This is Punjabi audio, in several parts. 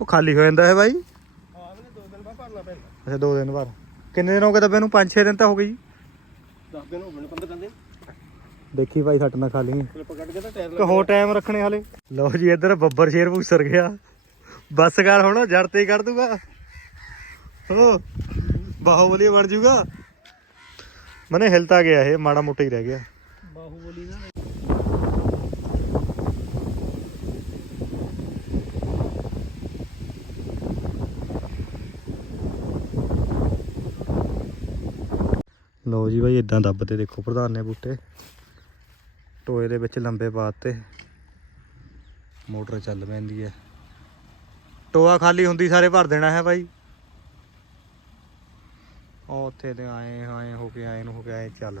ਉਹ ਖਾਲੀ ਹੋ ਜਾਂਦਾ ਹੈ ਬਾਈ। ਹਾਂ ਇਹਨੇ ਦੋ ਦਿਨ ਬਾਅਦ ਭਰਨਾ ਪੈਂਦਾ ਅੱਛਾ, ਦੋ ਦਿਨ ਬਾਅਦ। ਕਿੰਨੇ ਦਿਨ ਹੋ ਗਏ ਦੱਬੇ ਨੂੰ? 5-6 ਦਿਨ ਤਾਂ ਹੋ ਗਈ 10 ਦਿਨ ਹੋ ਗਏ 15 ਦਿਨ ਦੇਖੀ ਬਾਈ ਸੱਟ ਨਾ ਖਾਲੀ। ਫਿਰ ਆਪਾਂ ਕੱਢ ਕੇ ਤਾਂ ਟਾਇਰ ਕਿ ਹੋਰ ਟਾਈਮ ਰੱਖਣੇ ਹਾਲੇ। ਲਓ ਜੀ, ਇੱਧਰ ਬੱਬਰ ਸ਼ੇਰ ਭੂਸਰ ਗਿਆ। ਬੱਸ ਕਰ ਹੁਣ, ਜੜ ਤੇ ਹੀ ਕੱਢ ਦੂਗਾ। ਹੋ, ਬਾਹੂਬਲੀ ਬਣ ਜੂਗਾ। ਮਨੇ ਹਿਲਤਾ ਗਿਆ ਇਹ, ਮਾੜਾ ਮੋਟਾ ਹੀ ਰਹਿ ਗਿਆ। ਬਾਹੂਬਲੀ ਦਾ ਲਓ ਜੀ ਬਾਈ ਇਦਾਂ ਦੱਬਦੇ ਦੇਖੋ ਪ੍ਰਧਾਨ ਨੇ ਬੂਟੇ। ਟੋਏ ਦੇ ਵਿੱਚ ਲੰਬੇ ਪਾਤੇ ਮੋਟਰ ਚੱਲ ਪੈਂਦੀ ਹੈ। ਟੋਆ ਖਾਲੀ ਹੁੰਦੀ ਸਾਰੇ ਭਰ ਦੇਣਾ ਹੈ ਬਾਈ। ਉਹ ਉੱਥੇ ਤੇ ਆਏ ਆਏ ਹੋ ਕੇ ਆਏ ਨੂੰ ਹੋ ਕੇ ਆਏ ਚੱਲ।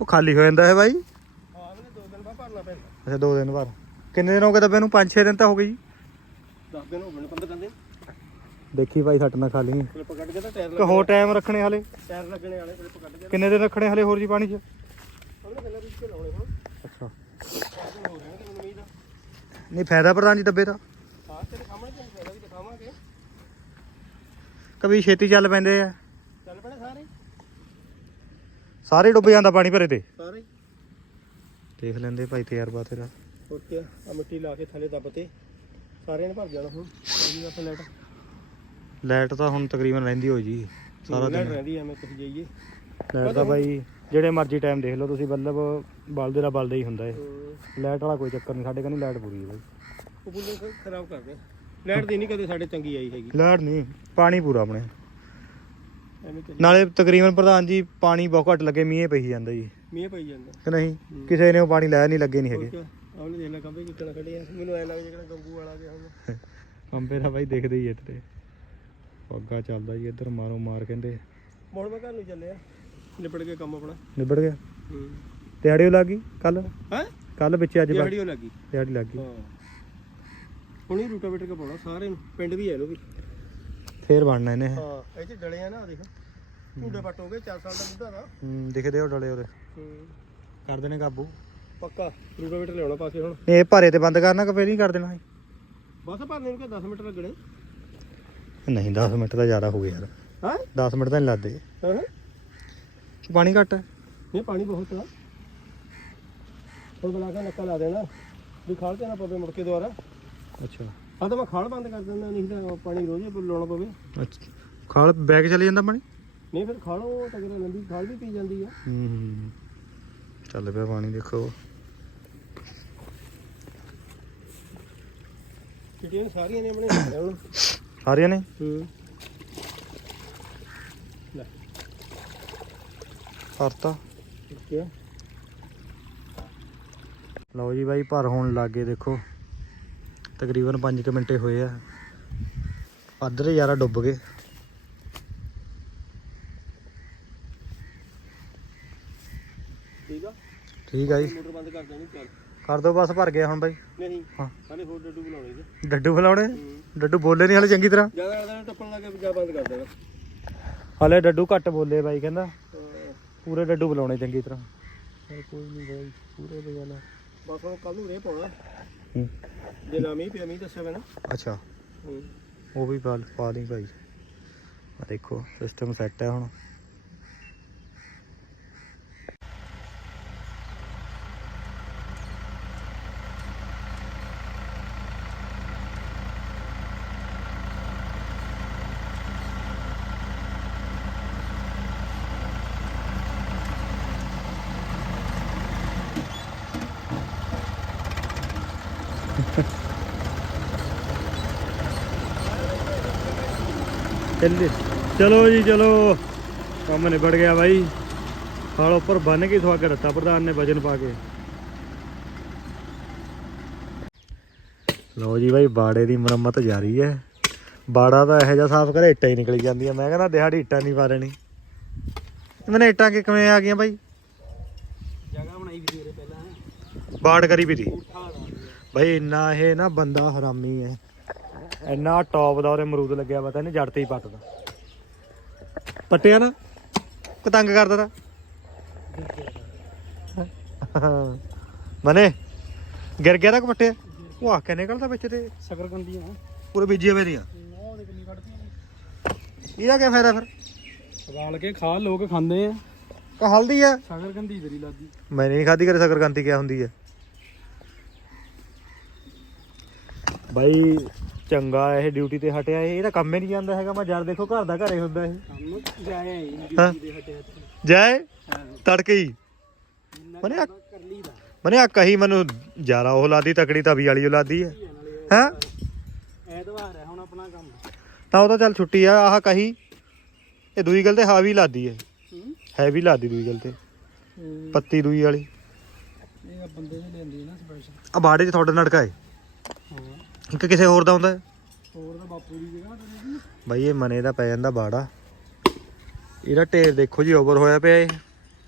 ਉਹ ਖਾਲੀ ਹੋ ਜਾਂਦਾ ਹੈ ਬਾਈ। ਹਾਂ ਦੋ ਦਿਨ ਬਾਅਦ ਭਰਨਾ ਪੈਂਦਾ। ਅੱਛਾ ਦੋ ਦਿਨ ਬਾਅਦ। ਕਿੰਨੇ ਦਿਨ ਹੋ ਗਏ ਦੱਬੇ ਨੂੰ? 5-6 ਦਿਨ ਤਾਂ ਹੋ ਗਈ 10 ਦਿਨ ਹੋ ਗਏ ਨੇ 15 ਦਿਨ। ਦੇਖੀ ਬਾਈ ਸੱਟ ਨਾ ਖਾਲੀ ਫਿਰ ਆਪਾਂ ਕੱਢ ਕੇ ਤਾਂ ਟਾਇਰ ਕਿ ਹੋਰ ਟਾਈਮ ਰੱਖਣੇ ਹਾਲੇ। ਟਾਇਰ ਲੱਗਣੇ ਵਾਲੇ ਆਪਾਂ ਕੱਢ ਕੇ ਕਿੰਨੇ ਦਿਨ ਰੱਖਣੇ ਹਲੇ ਹੋਰ ਜੀ ਪਾਣੀ 'ਚ? ਉਹਨੇ ਪਹਿਲਾਂ ਵੀ ਇੱਥੇ ਲਾਉਣੇ ਹੁਣ। ਅੱਛਾ। ਚਾਰ ਦਿਨ ਹੋ ਜਾਣਗੇ ਮੈਨੂੰ ਉਮੀਦ ਆ। ਨਹੀਂ ਫਾਇਦਾ ਪ੍ਰਧਾਨ ਜੀ ਦੱਬੇ ਦਾ। ਹਾਂ ਤੇਰੇ ਸਾਹਮਣੇ ਤੁਹਾਨੂੰ ਫਾਇਦਾ ਵੀ ਦਿਖਾਵਾਂਗੇ। ਕभी ਛੇਤੀ ਚੱਲ ਪੈਂਦੇ ਆ। ਚੱਲ ਪੜੇ ਸਾਰੇ। ਸਾਰੇ ਡੁੱਬ ਜਾਂਦਾ ਪਾਣੀ ਭਰੇ ਤੇ। ਸਾਰੇ ਦੇਖ ਲੈਂਦੇ ਭਾਈ ਤਜਰਬਾ ਤੇਰਾ। ਹੋਰ ਕੀ ਆ ਮਿੱਟੀ ਲਾ ਕੇ ਥੱਲੇ ਦੱਬਤੇ ਸਾਰਿਆਂ ਨੇ ਭਰ ਜਾਣਾ ਹੁਣ ਲਾਈਟ ਤਾਂ ਹੁਣ ਤਕਰੀਬਨ ਰਹਿੰਦੀ ਹੋ ਜੀ ਸਾਰਾ ਦਿਨ। ਰਹਿੰਦੀ ਐ ਮੈਂ ਕਿਹ ਜਾਈਏ। ਲਾਈਟ ਤਾਂ ਬਾਈ ਜਿਹੜੇ ਮਰਜ਼ੀ ਟਾਈਮ ਦੇਖ ਲਓ ਤੁਸੀਂ ਬੱਲਬ ਬਲਦੇ ਦਾ ਬਲਦਾ ਹੀ ਹੁੰਦਾ ਏ ਲਾਈਟ ਵਾਲਾ ਕੋਈ ਚੱਕਰ ਨਹੀਂ ਸਾਡੇ ਕੰਨੀ ਲਾਈਟ ਪੂਰੀ ਹੈ ਬਾਈ। ਉਹ ਬੁੱਲੇ ਖਰਾਬ ਕਰਦੇ ਲਾਈਟ ਦੀ ਨਹੀਂ ਕਦੇ ਸਾਡੇ ਚੰਗੀ ਆਈ ਹੈਗੀ। ਲਾਈਟ ਨਹੀਂ ਪਾਣੀ ਪੂਰਾ ਆਪਣੇ। ਐਵੇਂ ਚੱਲੀ। ਨਾਲੇ ਤਕਰੀਬਨ ਪ੍ਰਧਾਨ ਜੀ ਪਾਣੀ ਬਹੁਤ ਘੱਟ ਲੱਗੇ ਮੀਂਹ ਪਈ ਜਾਂਦਾ ਜੀ। ਮੀਂਹ ਪਈ ਜਾਂਦਾ। ਕਿ ਨਹੀਂ? ਕਿਸੇ ਨੇ ਉਹ ਪਾਣੀ ਲਾਇਆ ਨਹੀਂ ਲੱਗੇ ਨਹੀਂ ਹੈਗੇ। ਆਉਣੇ ਦੇਖ ਲੈ ਕੰਬੇ ਕਿੱਕਣਾ ਕੱਢਿਆ ਮੈਨੂੰ ਐ ਲੱਗ ਜਿਹੜਾ ਗੰਗੂ ਵਾਲਾ ਗਿਆ ਹੁਣ ਕੰਬੇ ਦਾ ਬਾਈ ਦੇਖਦੇ ਹੀ ਇੱਥੇ। ਪੱਗਾ ਚੱਲਦਾ ਜੀ ਇੱਧਰ ਮਾਰੋ ਮਾਰ ਕਹਿੰਦੇ। ਹੁਣ ਮੈਂ ਘਰ ਨੂੰ ਚੱਲਿਆ। ਨਿਬੜ ਕੇ ਕੰਮ ਆਪਣਾ। ਨਿਬੜ ਗਿਆ? ਹੂੰ। ਦਿਹਾੜੀ ਲੱਗ ਗਈ ਕੱਲ? ਹੈ? ਕੱਲ ਵਿੱਚ ਅੱਜ ਦਿਹਾੜੀ ਲੱਗੀ ਦਿਹਾੜੀ ਲੱਗ ਗਈ। ਹਾਂ। ਹੁਣੀ ਰੂਟਾਵੇਟਰ ਕੇ ਪਾਉਣਾ ਸਾਰੇ ਨੂੰ। ਪਿੰਡ ਵੀ ਹੈ ਇਹਨੂੰ ਵੀ। ਫੇਰ ਬਣਨਾ ਇਹਨੇ। ਹਾਂ ਇਹ ਚ ਡਲੇ ਆ ਨਾ ਆਹ ਦੇਖ। ਝੂਡੇ ਪੱਟ ਹੋ ਗਏ 4 ਸਾਲ ਦਾ ਬੁੱਢਾ ਦਾ। ਹੂੰ ਦਿਖਦੇ ਉਹ ਡਲੇ ਉਹਦੇ। ਹੂੰ। ਕਰ ਦੇਣੇ ਕਾਬੂ। ਪੱਕਾ ਰੂਟਾਵੇਟਰ ਲਿਆਉਣਾ ਪਾ ਕੇ ਹੁਣ। ਇਹ ਭਾਰੇ ਤੇ ਬੰਦ ਕਰਨਾ ਕਿ ਫੇਰ ਨਹੀਂ ਕਰ ਦੇਣਾ ਇਹ? ਬਸ ਭਰਨੇ ਨੂੰ ਕਿ 10 ਮਿੰਟ ਲੱਗਣੇ। ਨਹੀਂ 10 ਮਿੰਟ ਤਾਂ ਜ਼ਿਆਦਾ ਹੋ ਗਏ ਯਾਰ। ਹਾਂ? 10 ਮਿੰਟ ਤਾਂ ਨਹੀਂ ਲੱਗਦੇ। ਹਾਂ? ਪਾਣੀ ਘੱਟ ਹੈ? ਇਹ ਪਾਣੀ ਬਹੁਤ ਆ। ਹੁਣ ਬਣਾ ਕੇ ਨੱਕਾ ਲਾ ਦੇਣਾ। ਵੀ ਖਾਲ ਤੇ ਨਾ ਪਵੇ ਮੁੜ ਕੇ ਦੁਬਾਰਾ। ਅੱਛਾ। ਆ ਤਾਂ ਮੈਂ ਖਾਲ ਬੰਦ ਕਰ ਦਿੰਦਾ ਨਹੀਂ ਤਾਂ ਪਾਣੀ ਰੋਜ਼ ਹੀ ਲਾਉਣਾ ਪਵੇ। ਅੱਛਾ ਖਾਲ ਬੈਗ ਚਲੀ ਜਾਂਦਾ ਪਾਣੀ? ਨਹੀਂ ਫਿਰ ਖਾਲੋ ਤਗੜਾ ਲੰਬੀ ਖਾਲ ਵੀ ਪੀ ਜਾਂਦੀ ਆ। ਹੂੰ। ਚੱਲ ਪਿਆ ਪਾਣੀ ਦੇਖੋ। ਸਾਰੀਆਂ ਨੇ ਆਪਣੇ ਖਾਲਿਆ ਹੁਣ। ਸਾਰਿਆਂ ਨੇ? ਹੂੰ। ਲੈ। ਕਰਤਾ। ਠੀਕ ਆ। ਲਓ ਜੀ ਬਾਈ ਭਰ ਹੋਣ ਲੱਗੇ ਦੇਖੋ। ਤਕਰੀਬਨ 5 ਮਿੰਟੇ ਹੋਏ ਆ। ਅੱਧਰੇ ਯਾਰਾ ਡੁੱਬ ਗਏ। ਠੀਕ ਆ? ਠੀਕ ਆ ਜੀ। ਮੋਟਰ ਬੰਦ ਕਰ ਦੇਣੀ ਚੱਲ। ਕਰ ਦੋ ਬਸ ਭਰ ਗਿਆ ਹੁਣ ਬਾਈ। ਨਹੀਂ ਹਾਂ। ਹਾਲੇ ਹੋਰ ਡੱਡੂ ਬਣਾਉਣੇ ਤੇ ਡੱਡੂ ਫਲਾਉਣੇ ਹੂੰ ਡੱਡੂ ਬੋਲੇ ਨਹੀਂ ਹਲੇ ਚੰਗੀ ਤਰ੍ਹਾਂ? ਜ਼ਿਆਦਾ ਜ਼ਿਆਦਾ ਟੱਪਣ ਲੱਗੇ ਜਾ ਬੰਦ ਕਰ ਦੇਣਾ। ਹਲੇ ਡੱਡੂ ਘੱਟ ਬੋਲੇ ਬਾਈ ਕਹਿੰਦਾ। ਪੂਰੇ ਡੱਡੂ ਬੁਲਾਉਣੇ ਚੰਗੀ ਤਰ੍ਹਾਂ। ਚੱਲ ਕੋਈ ਨਹੀਂ ਬਾਈ ਪੂਰੇ ਵਜਾ ਲਾ ਬਸ ਹੁਣ ਕੱਲ ਨੂੰ ਰੇ ਪਾਉਣਾ। ਹੂੰ। ਜੇ ਨਾ ਮੀਂਹ ਪਿਆ ਮੀਂਹ ਦੱਸਿਆ ਮੈਂ ਨਾ। ਅੱਛਾ। ਉਹ ਵੀ ਪਾ ਪਾ ਲਈ ਭਾਈ ਆ ਦੇਖੋ ਸਿਸਟਮ ਸੈੱਟ ਹੈ ਹੁਣ। ਚੱਲੇ। ਚਲੋ ਜੀ ਚਲੋ। ਕੰਮ ਨਿਬੜ ਗਿਆ ਬਾਈ। ਹਾਲ ਉੱਪਰ ਬੰਨ ਕੇ ਸਵਾਗਤ ਦਿੱਤਾ ਪ੍ਰਧਾਨ ਨੇ ਵਜਨ ਪਾ ਕੇ। ਲਓ ਜੀ ਬਾਈ ਬਾੜੇ ਦੀ ਮੁਰੰਮਤ ਜਾਰੀ ਹੈ। ਬਾੜਾ ਤਾਂ ਇਹੋ ਜਿਹਾ ਸਾਫ਼ ਕਰੇ ਇੱਟਾਂ ਹੀ ਨਿਕਲ ਜਾਂਦੀਆਂ। ਮੈਂ ਕਹਿੰਦਾ ਦਿਹਾੜੀ ਇੱਟਾਂ ਨਹੀਂ ਪਾ ਲੈਣੀ ਮੈਨੇ ਇੱਟਾਂ ਕਿ ਕਿਵੇਂ ਆ ਗਈਆਂ ਬਾਈ? ਜਗ੍ਹਾ ਬਣਾਈ ਵੀ ਤੇਰੇ ਪਹਿਲਾਂ। ਬਾੜ ਕਰੀ ਵੀ ਦੀ ਬਾਈ ਇੰਨਾ ਇਹ ਨਾ ਬੰਦਾ ਹਰਾਮੀ ਹੈ। ਇੰਨਾ ਟੌਪ ਦਾ ਉਹਦੇ ਅਮਰੂਦ ਲੱਗਿਆ ਪਤਾ ਨਹੀਂ ਜੜ ਤੇ ਹੀ ਪੱਟਦਾ। ਪੱਟਿਆ ਨਾ? ਪਤੰਗ ਕਰਦਾ ਤਾ? ਮਨੇ ਗਿਰ ਗਿਆ ਤਾਂ ਕਪੱਟੇ ਉਹ ਆ ਕੇ ਨਿਕਲਦਾ ਵਿੱਚ ਤੇ। ਸ਼ਕਰਕੰਦੀ ਆ। ਪੂਰੇ ਬੀਜੀਆਂ ਮੇਰੀਆਂ ਉਹ ਦੇ ਕਿੰਨੀ ਇਹਦਾ ਕੀ ਫਾਇਦਾ ਫਿਰ? ਵਾਲ ਕੇ ਖਾ ਲੋਕ ਖਾਂਦੇ ਆ। ਕਾ ਹਲਦੀ ਆ? ਸ਼ਕਰਕੰਦੀ ਤੇਰੀ ਲਾਦੀ ਮੈਂ ਨਹੀਂ ਖਾਦੀ ਕਰੇ ਸਕਰਕੰਤੀ ਕਿਆ ਹੁੰਦੀ ਹੈ ਬਾਈ ਚੰਗਾ ਇਹ ਡਿਊਟੀ ਤੇ ਹਟਿਆ ਇਹ ਇਹਦਾ ਕੰਮ ਹੀ ਨਹੀਂ ਜਾਂਦਾ ਹੈਗਾ। ਮੈਂ ਜਦ ਦੇਖੋ ਘਰ ਦਾ ਘਰੇ ਹੁੰਦਾ ਇਹ। ਕੰਮ ਜਾਇਆ ਹੀ। ਡਿਊਟੀ ਦੇ ਹਟੇ ਹੱਥ ਜਾਏ ਤੜਕੇ ਹੀ? ਮਨੇ ਆ- ਕਰ ਲਈਦਾ। ਮਨੇ ਆ ਕਹੀ ਮੈਨੂੰ ਜਾਰਾ ਉਹ ਲਾਦੀ ਤਕੜੀ ਤਵੀ ਵਾਲੀ ਉਹ ਲਾਦੀ ਹੈ? ਹੈਂ ਐਤਵਾਰ ਹੈ ਹੁਣ ਆਪਣਾ ਕੰਮ ਤਾਂ ਉਹ ਤਾਂ ਚੱਲ ਛੁੱਟੀ ਆ ਆਹ ਕਹੀ ਇਹ ਦੂਈ ਗੱਲ ਤੇ ਹਾਵੀ ਲਾਦੀ ਹੈ ਹੂੰ? ਹੈਵੀ ਲਾਦੀ ਦੂਈ ਗੱਲ ਤੇ। ਪੱਤੀ ਦੂਈ ਵਾਲੀ। ਇਹ ਬੰਦੇ ਨੇ ਲੈਂਦੀ ਨਾ ਸਪੈਸ਼ਲ ਆ ਬਾੜੇ 'ਚ ਤੁਹਾਡਾ ਨੜਕਾ ਹੈ ਹਾਂ। ਇੱਕ ਕਿਸੇ ਹੋਰ ਦਾ ਹੁੰਦਾ ਹੈ? ਹੋਰ ਤਾਂ ਬਾਪੂ ਦੀ ਜਗ੍ਹਾ ਤੇ ਨਹੀਂ ਬਾਈ ਇਹ ਮਨੇ ਦਾ ਪੈ ਜਾਂਦਾ ਬਾੜਾ। ਇਹਦਾ ਢੇਰ ਦੇਖੋ ਜੀ ਓਵਰ ਹੋਇਆ ਪਿਆ ਇਹ।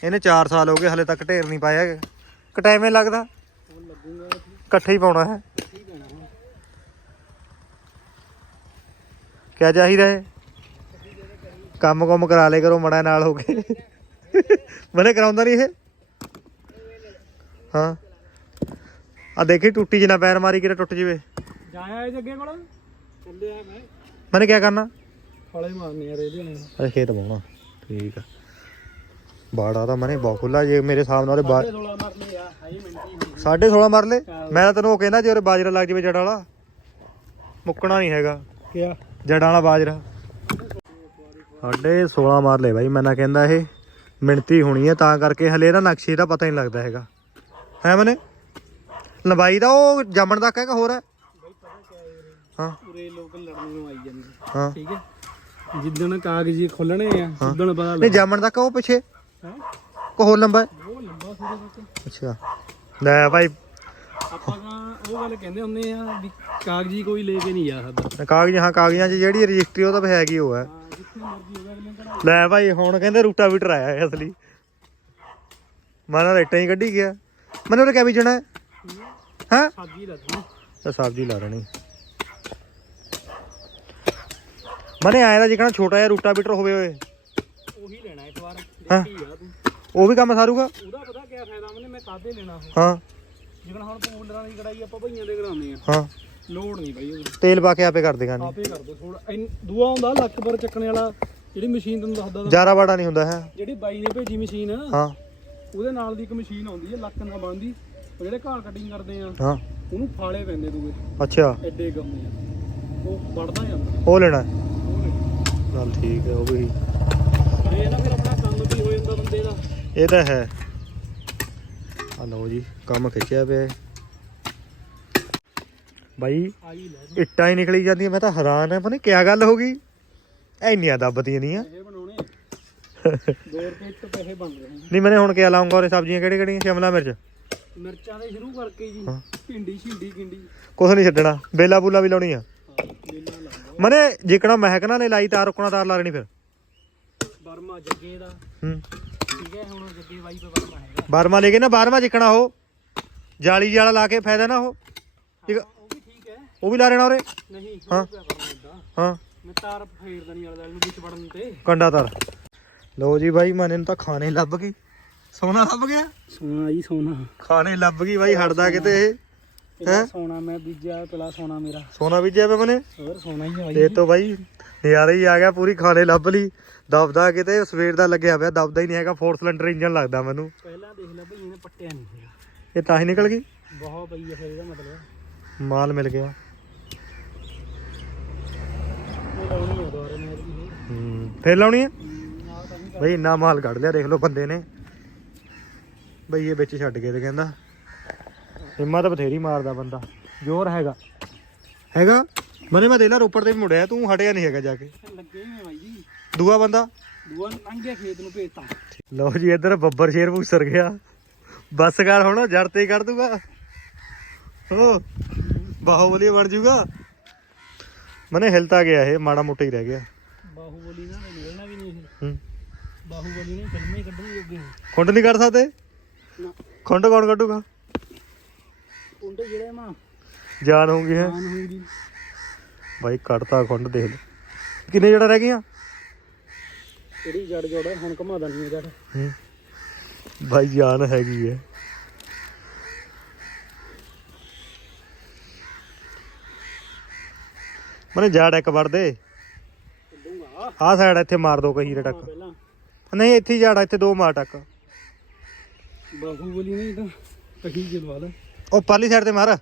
ਇਹਨੇ 4 ਸਾਲ ਹੋ ਗਏ ਹਲੇ ਤੱਕ ਢੇਰ ਨਹੀਂ ਪਾਇਆ ਕਟੈਵੇਂ ਲੱਗਦਾ। ਉਹ ਲੱਗੂਗਾ ਇਕੱਠੇ ਹੀ ਪਾਉਣਾ ਹੈ। ਠੀਕ ਹੈ ਨਾ ਹੁਣ। ਕਿਆ ਚਾਹੀਦਾ ਹੈ ਕੰਮ ਕੰਮ ਕਰਾ ਲੇ ਕਰੋ ਮੜਾ ਨਾਲ ਹੋ ਕੇ। ਮਨੇ ਕਰਾਉਂਦਾ ਨਹੀਂ ਇਹ? ਹਾਂ। ਆ ਦੇਖੀ ਟੁੱਟੀ ਜਿਨਾ ਪੈਰ ਮਾਰੀ ਕਿਤੇ ਟੁੱਟ ਜਵੇ। ਜਾਇਆ ਇਹ ਜੱਗੇ ਕੋਲ? ਚੱਲਿਆ ਮੈਂ। ਮਨੇ ਕਿਆ ਕਰਨਾ? ਫਲੇ ਮਾਰਨੇ ਯਾਰ ਇਹਦੇ ਨਾਲ। ਅਰੇ ਖੇਤ ਪਾਉਣਾ ਠੀਕ ਆ। ਬਾੜਾ ਤਾਂ ਮਨੇ ਬਹੁਤ ਖੁੱਲਾ ਜੇ ਮੇਰੇ ਹਿਸਾਬ ਨਾਲ ਉਹਦੇ ਬਾ 16 ਮਾਰਨੇ ਆ ਹਾਈ ਮਿੰਟੀ ਹੁੰਦੀ ਸਾਢੇ 16 ਮਰ ਲੈ ਮੈਂ ਤਾਂ ਤੈਨੂੰ ਉਹ ਕਹਿੰਦਾ ਜੇ ਉਹਦੇ ਬਾਜਰਾ ਲੱਗ ਜਵੇ ਜੜ ਵਾਲਾ। ਮੁੱਕਣਾ ਨਹੀਂ ਹੈਗਾ। ਕਿਆ? ਜੜਾਂ ਵਾਲਾ ਬਾਜਰਾ। ਸਾਢੇ 16 ਮਾਰ ਲੈ ਬਾਈ ਮੈਂ ਨਾ ਕਹਿੰਦਾ ਇਹ ਮਿਣਤੀ ਹੋਣੀ ਹੈ ਤਾਂ ਕਰਕੇ ਹਲੇ ਇਹਦਾ ਨਕਸ਼ੇ ਦਾ ਪਤਾ ਨਹੀਂ ਲੱਗਦਾ ਹੈਗਾ। ਹੈ ਮਨੇ? ਲੰਬਾਈ ਦਾ ਉਹ ਜਾਮਣ ਤੱਕ ਹੈਗਾ ਹੋਰ ਹੈ? ਹੈ। ਹਾਂ ਪੂਰੇ ਲੋਕ ਲੜਨ ਨੂੰ ਆਈ ਜਾਂਦੇ। ਹਾਂ। ਠੀਕ ਹੈ? ਜਿੱਦਣ ਕਾਗਜ਼ੀ ਖੁੱਲਣੇ ਆ ਉਦੋਂ ਪਤਾ ਨਹੀਂ ਲੱਗ ਜਾਮਣ ਤੱਕ ਉਹ ਪਿੱਛੇ? ਹੈ? ਕੋ ਹੋਰ ਲੰਬਾ? ਹੈ ਉਹ ਲੰਬਾ ਸੂਰੇ ਤੱਕ। ਅੱਛਾ। ਲੈ ਭਾਈ। ਆਪਾਂ ਤਾਂ ਉਹ ਗੱਲ ਕਹਿੰਦੇ ਹੁੰਦੇ ਆ ਵੀ ਕਾਗਜ਼ੀ ਕੋਈ ਲੈ ਕੇ ਨਹੀਂ ਜਾ ਸਕਦਾ। ਕਾਗਜ਼ ਹਾਂ ਕਾਗਜ਼ਾਂ 'ਚ ਜਿਹੜੀ ਰਜਿਸਟਰੀ ਉਹ ਤਾਂ ਹੈਗੀ ਉਹ ਹੈ। ਲੈ ਭਾਈ ਹੁਣ ਕਹਿੰਦੇ ਰੂਟਾ ਵੀਟਰ ਆਇਆ ਹੈ ਅਸਲੀ। ਮਾਨਾ ਰੇਟਾਂ ਹੀ ਕੱਢੀ ਗਿਆ। ਮੈਨੂੰ ਉਹ ਕਿਆ ਬੀਜਣਾ ਹੈ? ਹਾਂ। ਸਾਜੀ ਲੱਗਦੀ ਤਾਂ ਸਬਜ਼ੀ ਲਾ ਲੈਣੀ ਮਨੇ ਆਇਆ ਦਾ ਜਿਕਣਾ ਛੋਟਾ ਜਿਹਾ ਰੂਟਾ ਵੀਟਰ ਹੋਵੇ ਓਏ। ਉਹੀ ਲੈਣਾ ਇੱਕ ਵਾਰ। ਦੇਖੀ ਆ ਤੂੰ। ਉਹ ਵੀ ਕੰਮ ਸਾਰੂਗਾ? ਉਹਦਾ ਪਤਾ ਕਿਆ ਫਾਇਦਾ ਮੈਨੇ ਮੈਂ ਕਾਦੇ ਲੈਣਾ ਉਹ। ਹਾਂ। ਜਿਵੇਂ ਹੁਣ ਪੂਲਰਾਂ ਦੀ ਕੜਾਈ ਆਪਾਂ ਭਈਆਂ ਦੇ ਕਰਾਉਂਦੇ ਆ। ਹਾਂ। ਲੋੜ ਨਹੀਂ ਬਈ ਉਹਦੀ। ਤੇਲ ਪਾ ਕੇ ਆਪੇ ਕਰ ਦੇਗਾ ਨਹੀਂ। ਆਪੇ ਕਰ ਦੋ ਥੋੜਾ ਦੂਆ ਹੁੰਦਾ ਲੱਖ ਪਰ ਚੱਕਣ ਵਾਲਾ ਜਿਹੜੀ ਮਸ਼ੀਨ ਤੈਨੂੰ ਦੱਸਦਾ ਜਾਰਾ ਬਾੜਾ ਨਹੀਂ ਹੁੰਦਾ ਹੈ। ਜਿਹੜੀ ਬਾਈ ਨੇ ਭੇਜੀ ਮਸ਼ੀਨ। ਹਾਂ। ਉਹਦੇ ਨਾਲ ਦੀ ਇੱਕ ਮਸ਼ੀਨ ਆਉਂਦੀ ਹੈ ਲੱਖ ਨਾਲ ਬਣਦੀ ਉਹ ਜਿਹੜੇ ਘਾਲ ਕਟਿੰਗ ਕਰਦੇ ਆ ਹਾਂ। ਉਹਨੂੰ ਫਾਲੇ ਪੈਂਦੇ ਦੂਏ। ਅੱਛਾ। ਐਡੇ ਗੰਮੇ ਉਹ ਵੜਦਾ ਜਾਂਦਾ। ਉਹ ਲੈਣਾ। ਉਹ ਲੈ। ਚੱਲ ਠੀਕ ਹੈ ਉਹ ਵੀ। ਇਹ ਨਾ ਫਿਰ ਆਪਣਾ ਕੰਮ ਵੀ ਹੋ ਜਾਂਦਾ ਬੰਦੇ ਦਾ। ਇਹ ਤਾਂ ਹੈ। ਆ ਲਓ ਜੀ ਕੰਮ ਖਿੱਚਿਆ ਪਿਆ। ਬਾਈ ਇੱਟਾਂ ਹੀ ਨਿਕਲੀ ਜਾਂਦੀਆਂ ਮੈਂ ਤਾਂ ਹੈਰਾਨ ਹਾਂ ਪਤਾ ਨਹੀਂ ਕਿਆ ਗੱਲ ਹੋ ਗਈ। ਐਨੀਆਂ ਦੱਬਦੀਆਂ ਨਹੀਂ ਆ। ਇਹ ਬਣਾਉਣੇ 2 ਰੁਪਏ ਤੋਂ ਪੈਸੇ ਬਣ ਰਹੇ ਨੇ। ਨਹੀਂ ਮੈਨੇ ਹੁਣ ਕਿਆ ਲਾਉਂਗਾ ਉਹਦੇ ਸਬਜ਼ੀਆਂ ਕਿਹੜੀ ਕਿਹੜੀਆਂ ਸ਼ਿਮਲਾ ਮਿਰਚ? ਮਿਰਚਾਂ ਦੇ ਸ਼ੁਰੂ ਕਰਕੇ ਜੀ। ਭਿੰਡੀ ਛਿੰਡੀ ਗਿੰਡੀ। ਕੁਛ ਨਹੀਂ ਛੱਡਣਾ ਬੇਲਾ ਬੂਲਾ ਵੀ ਲਾਉਣੀ ਆ। ਮਨੇ ਜਿਕਣਾ ਮਹਿਕਣਾ ਨੇ ਲਾਈ ਤਾਰ ਰੁਕਣਾ ਤਾਰ ਲਾ ਲੈਣੀ ਫਿਰ। ਬਰਮਾ ਜੱਗੇ ਦਾ। ਹੂੰ। ਠੀਕ ਹੈ ਹੁਣ ਜੱਗੇ ਬਾਈ ਪੇ ਬਰਮਾ ਹੈਗਾ। ਬਾਰਮਾ ਲੈ ਕੇ ਨਾ ਬਾਰਮਾ ਜਿਕਣਾ ਉਹ। ਜਾਲੀ ਵਾਲਾ ਲਾ ਕੇ ਫਾਇਦਾ ਨਾ ਉਹ। ਠੀਕ ਉਹ ਵੀ ਠੀਕ ਹੈ। ਉਹ ਵੀ ਲਾ ਲੈਣਾ ਉਰੇ। ਨਹੀਂ ਹਾਂ। ਹਾਂ। ਮੈਂ ਤਾਰ ਫੇਰਦਾ ਨਹੀਂ ਵਾਲਾ ਨੂੰ ਵਿੱਚ ਵੜਨ ਤੇ। ਕੰਡਾ ਤਾਰ। ਲਓ ਜੀ ਬਾਈ ਮਨੇ ਨੂੰ ਤਾਂ ਖਾਣੇ ਲੱਭ ਗਈ। ਸੋਨਾ ਲੱਭ ਗਿਆ? ਸੋਨਾ ਆਈ ਸੋਨਾ। ਖਾਣੇ ਲੱਭ ਗਈ ਬਾਈ ਹਟਦਾ ਕਿਤੇ ਇਹ। ਸੋਨਾ ਮੈਂ ਬੀਜਿਆ ਪਿਲਾ ਸੋਨਾ ਮੇਰਾ। ਸੋਨਾ ਬੀਜਿਆ ਪਿਆ ਹੋਰ ਸੋਨਾ ਹੀ ਆਈ ਤੇ ਤੋਂ ਬਾਈ ਨਜ਼ਾਰਾ ਹੀ ਆ ਗਿਆ ਪੂਰੀ ਖਾਣੇ ਲੱਭ ਲਈ। ਦਬਦਾ ਕਿਤੇ ਸਵੇਰ ਦਾ ਲੱਗਿਆ ਪਿਆ ਦਬਦਾ ਹੀ ਨਹੀਂ ਹੈਗਾ ਫੋਰ ਸਿਲੰਡਰ ਇੰਜਨ ਲੱਗਦਾ ਮੈਨੂੰ। ਪਹਿਲਾਂ ਦੇਖ ਲੈ ਭਈ ਇਹਨੇ ਪੱਟਿਆ ਨਹੀਂ ਹੈਗਾ। ਇਹ ਤਾਂ ਹੀ ਨਿਕਲ ਗਈ? ਬਹੁਤ ਪਈ ਹੈ ਫਿਰ ਇਹਦਾ ਮਤਲਬ। ਮਾਲ ਮਿਲ ਗਿਆ। ਇਹ ਲਾਉਣੀ ਆ ਦੁਆਰੇ ਮੈਂ ਇਹਦੀ ਹੂੰ ਫੇਰ ਲਾਉਣੀ ਹੈ ਆ? ਤਾਂ ਨਹੀਂ ਬਈ ਇੰਨਾ ਮਾਲ ਕੱਢ ਲਿਆ ਦੇਖ ਲਓ ਬੰਦੇ ਨੇ। ਬਈ ਇਹ ਵਿੱਚ ਛੱਡ ਤੇ ਕਹਿੰਦਾ ਹਿੰਮਤ ਬਥੇਰੀ ਮਾਰਦਾ ਬੰਦਾ ਜ਼ੋਰ ਹੈਗਾ। ਹੈਗਾ? ਮਨੇ ਮੈਂ ਦੇਖ ਲਾ ਰੋਪੜ ਤੇ ਵੀ ਮੁੜਿਆ ਤੂੰ ਹਟਿਆ ਨਹੀਂ ਹੈਗਾ ਜਾ ਕੇ। ਲੱਗੇ ਨੇ ਬਾਈ ਜੀ। ਦੂਆ ਬੰਦਾ? ਦੂਆ ਲੰਘਿਆ ਖੇਤ ਨੂੰ ਭੇਜਤਾ ਲਓ ਜੀ ਇੱਧਰ ਬੱਬਰ ਸ਼ੇਰ ਭੁਸਰ ਗਿਆ। ਬੱਸ ਕਰ ਹੁਣ ਜੜ ਤੇ ਹੀ ਕੱਢ ਦੂਗਾ। ਹੋ ਬਾਹੂਬਲੀ ਬਣ ਜੂਗਾ। ਮਨੇ ਹਿਲਤਾ ਗਿਆ ਇਹ ਮਾੜਾ ਮੋਟਾ ਹੀ ਰਹਿ ਗਿਆ। ਬਾਹੂਬਲੀ ਨਾਲ ਮਿਲਣਾ ਵੀ ਨਹੀਂ ਇਹ। ਹੂੰ। ਬਾਹੂਬਲੀ ਨੇ ਫਿਲਮਾਂ ਹੀ ਕੱਢਣੀ ਜੋਗੇ ਖੁੰਡ ਨਹੀਂ ਕੱਢ ਸਕਦੇ? ਖੁੰਡ ਕੌਣ ਕੱਢੂਗਾ? ਜਾਨ ਹੋ ਹੈ? ਜਾਨ ਹੋਈ ਖੁੰਡ ਦੇਖ ਲੈ। ਕਿੰਨੇ ਜੜਾ ਰਹਿ ਗਈਆਂ? ਕਿਹੜੀ ਜੜ ਜੜ ਹੁਣ ਘਮਾ ਦਣੀ ਜੜ। ਬਾਈ ਜਾਨ ਹੈਗੀ ਹੈ ਮਨੇ ਜਾੜ ਇੱਕ ਵੜ ਦੇ। ਆਹ ਸਾਈਡ ਇੱਥੇ ਮਾਰ ਦੋ ਕਹੀ ਟੱਕ। ਨਹੀਂ ਇੱਥੇ ਜਾੜਾ ਇੱਥੇ ਦੋ ਮਾਰ ਟੱਕ। ਬਾਹੂ ਬੋਲੀ ਨਹੀਂ ਤਾਂ ਕਹੀ ਜਲਵਾ ਲੈ ਉਹ ਪਰਲੀ ਸਾਈਡ ਤੇ ਮਾਰ।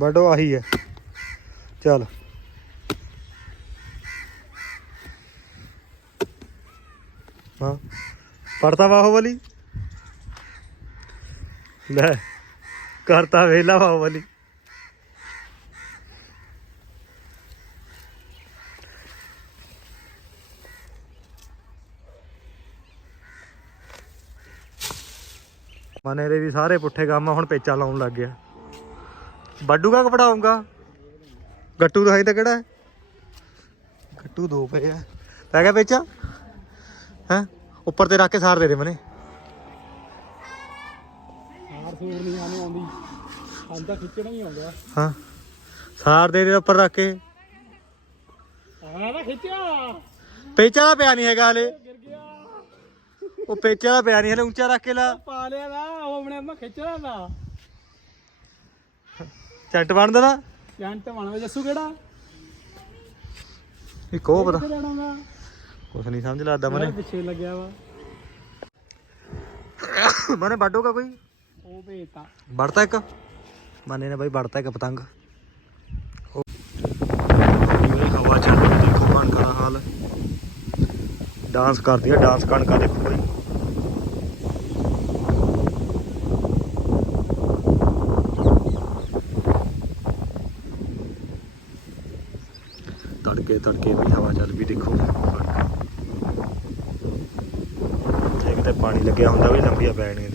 ਵੱਡੋ ਆਹੀ ਹੈ। ਚੱਲ। ਹਾਂ। ਪੜਤਾ ਵਾਲੀ? ਲੈ। ਕਰਤਾ ਵੇਲਾ ਵਾਹੋ ਮਨੇ ਦੇ ਵੀ ਸਾਰੇ ਪੁੱਠੇ ਕੰਮ ਹੁਣ ਪੇਚਾ ਲਾਉਣ ਲੱਗ ਗਿਆ। ਵੱਡੂਗਾ ਕਿ ਪੜਾਉਂਗਾ ਗੱਟੂ ਤਾਂ ਹੈ ਤਾਂ ਕਿਹੜਾ? ਗੱਟੂ ਦੋ ਪਏ ਆ। ਪੈ ਗਿਆ ਪੇਚਾ? ਹੈ? ਉੱਪਰ ਤੇ ਰੱਖ ਕੇ ਸਾਰ ਦੇ ਦੇ ਮਨੇ। ਸੂਰ ਨਹੀਂ ਆਨੇ ਆਉਂਦੀ। ਹਾਂ ਤਾਂ ਖਿੱਚਣਾ ਹੀ ਆਉਂਦਾ। ਹਾਂ। ਸਾਰ ਦੇ ਦੇ ਉੱਪਰ ਰੱਖ ਕੇ। ਆਹ ਤਾਂ ਖਿੱਚਿਆ। ਪੇਚਾ ਦਾ ਪਿਆ ਨਹੀਂ ਹੈਗਾ ਹਲੇ। ਉਹ ਪੇਚਾ ਦਾ ਪਿਆ ਨਹੀਂ ਹਲੇ ਉੱਚਾ ਰੱਖ ਕੇ ਲਾ। ਪਾ ਲਿਆ ਦਾ ਉਹ ਆਪਣੇ ਮੈਂ ਖਿੱਚਣਾ ਦਾ ਚੱਟ ਬਣ ਦੇਣਾ ਜੰਟ ਬਣਵੇ ਜੱਸੂ ਕਿਹੜਾ? ਇੱਕ ਉਹ ਪਤਾ। ਕੁਛ ਨਹੀਂ ਸਮਝ ਲੱਗਦਾ ਮਨੇ। ਪਿੱਛੇ ਲੱਗਿਆ ਵਾ। ਮਨੇ ਵੱਡੂਗਾ ਕੋਈ? ਉਹ ਭੇਜਤਾ। ਵੜਤਾ ਇੱਕ? ਮਾਨੇ ਨੇ ਬਾਈ ਵੜਤਾ ਇੱਕ ਪਤੰਗ ਉਹ ਉਹਦੀ ਹਵਾ ਚੱਲ ਰਹੀ ਦੇਖੋ ਕਣਕਾਂ ਦਾ ਹਾਲ ਡਾਂਸ ਕਰਦੀਆਂ ਡਾਂਸ ਕਣਕਾਂ ਦੇਖੋ ਬਾਈ ਤੜਕੇ ਤੜਕੇ ਵੀ ਹਵਾ ਚੱਲ ਵੀ ਦੇਖੋ। ਜੇ ਕਿਤੇ ਪਾਣੀ ਲੱਗਿਆ ਹੁੰਦਾ ਵੀ ਲੰਬੀਆਂ ਪੈਣੀਆਂ